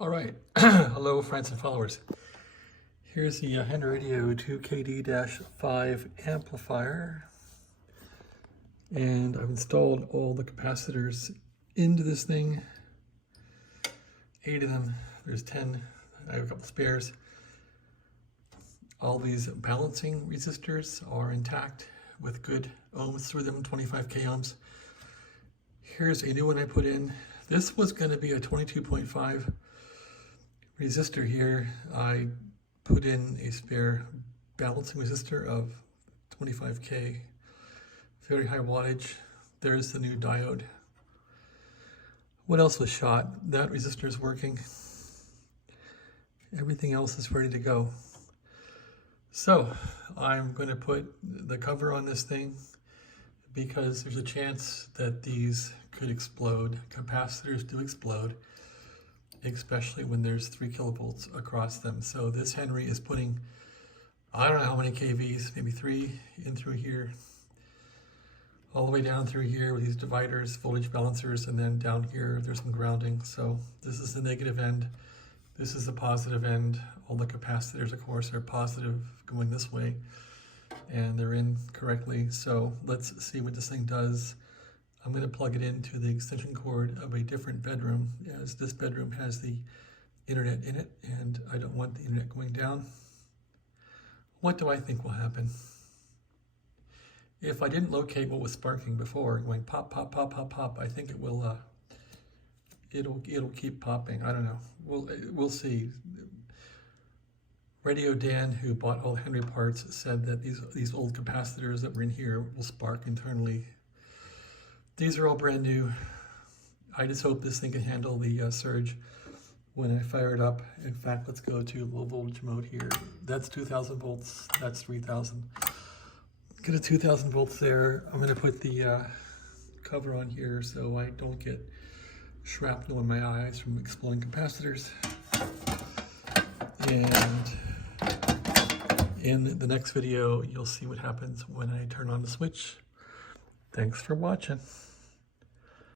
All right, hello friends and followers. Here's the Henry Radio 2KD-5 amplifier, and I've installed all the capacitors into this thing. 8 of them. There's 10. I have a couple spares. All these balancing resistors are intact with good ohms through them, 25k ohms. Here's a new one I put in. This was going to be a 22.5 resistor here. I put in a spare balancing resistor of 25k, very high wattage. There's the new diode. What else was shot? That resistor is working. Everything else is ready to go. So I'm going to put the cover on this thing because there's a chance that these could explode. Capacitors do explode, especially when there's 3 kilovolts across them. So this Henry is putting, I don't know how many kVs, maybe 3 in through here, all the way down through here with these dividers, voltage balancers, and then down here there's some grounding. So this is the negative end. This is the positive end. All the capacitors, of course, are positive going this way, and they're in correctly. So let's see what this thing does. I'm going to plug it into the extension cord of a different bedroom, as this bedroom has the internet in it, and I don't want the internet going down. What do I think will happen? If I didn't locate what was sparking before, going pop, pop, pop, pop, pop, I think it will, it'll keep popping. I don't know. We'll see. Radio Dan, who bought all the Henry parts, said that these old capacitors that were in here will spark internally. These are all brand new. I just hope this thing can handle the surge when I fire it up. In fact, let's go to low voltage mode here. That's 2,000 volts. That's 3,000. Get a 2,000 volts there. I'm going to put the cover on here so I don't get shrapnel in my eyes from exploding capacitors. And in the next video, you'll see what happens when I turn on the switch. Thanks for watching.